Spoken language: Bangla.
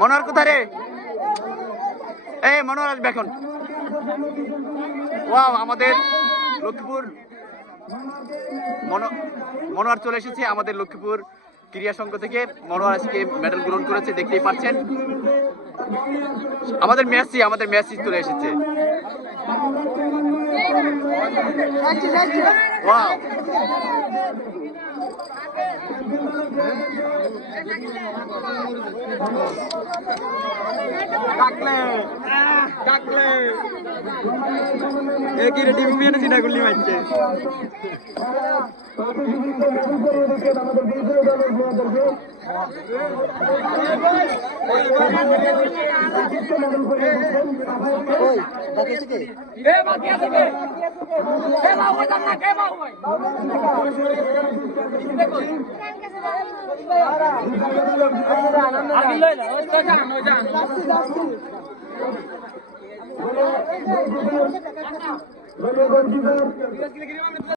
মনোয়ার কোথায় রে? এই মনোয়ার আসবে এখন। ওয়াও আমাদের লক্ষ্মীপুর মনো- মনোয়ার চলে এসেছে আমাদের লক্ষ্মীপুর ক্রীড়া সংঘ থেকে। মনোয়ার আজকে মেডেল গ্রহণ করেছে দেখতেই পাচ্ছেন। আমাদের মেসি আমাদের মেসি চলে এসেছে। ওয়াও। ডাকলে কাকলে। একই রে ডিম মেনে চিটা গুলি মারছে ওই বাকি আছে কে? এ বাকি আছে কে কে মাউ ওই না কে মাউ ওই আগে লই না ওই তো জান ওই জান من يكون كذاب